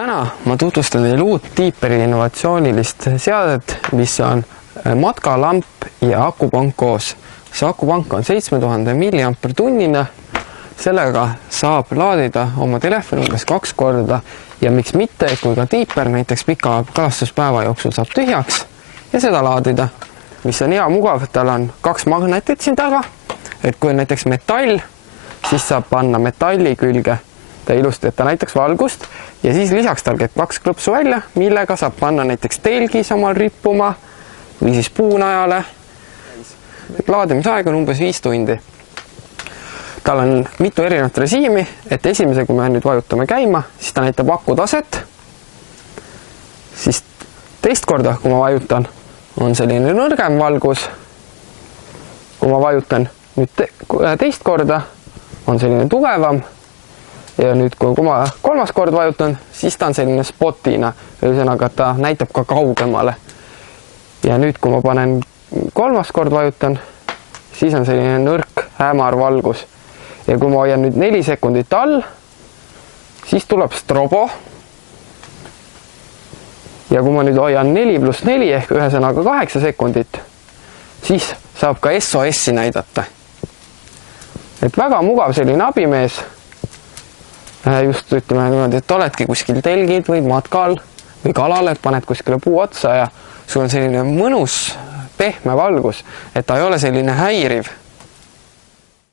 Täna ma tutvustan teile uut Deeperi innovatsioonilist seadet, mis on matkalamp ja akupank koos. See akupank on 7000 mAh. Sellega saab laadida oma telefoni umbes 2 korda ja miks mitte, kui ka Deeper näiteks pika kalastuspäeva jooksul saab tühjaks ja seda laadida, mis on hea mugav. Tal on 2 magnetit siin taga, et kui on näiteks metall, siis saab panna metalli külge ta ilusti, et ta näitaks valgust ja siis lisaks tal käib 2 klõpsu välja, millega saab panna näiteks telgis omal rippuma või siis puunajale. Laadimisaeg on umbes 5 tundi. Tal on mitu erinevat režiimi, et esimese, kui me nüüd vajutame käima, siis ta näitab aku taset. Siis teist korda, kui ma vajutan, on selline nõrgem valgus. Kui ma vajutan nüüd teist korda, on selline tugevam. Ja nüüd, kui ma 3. kord vajutan, siis ta on selline spotina. Ühesõnaga, ta näitab ka kaugemale. Ja nüüd, kui ma panen 3. kord vajutan, siis on selline nõrk hämar valgus. Ja kui ma hoian nüüd 4 sekundit all, siis tuleb strobo. Ja kui ma nüüd hoian 4+4 ehk ühesõnaga 8 sekundit, siis saab ka SOS-i näidata. Et väga mugav selline abimees. Just ütleme niimoodi, et oledki kuskil telgid või matkal või kalal, et paned kuskile puu otsa ja sul on selline mõnus pehme valgus, et ta ei ole selline häiriv.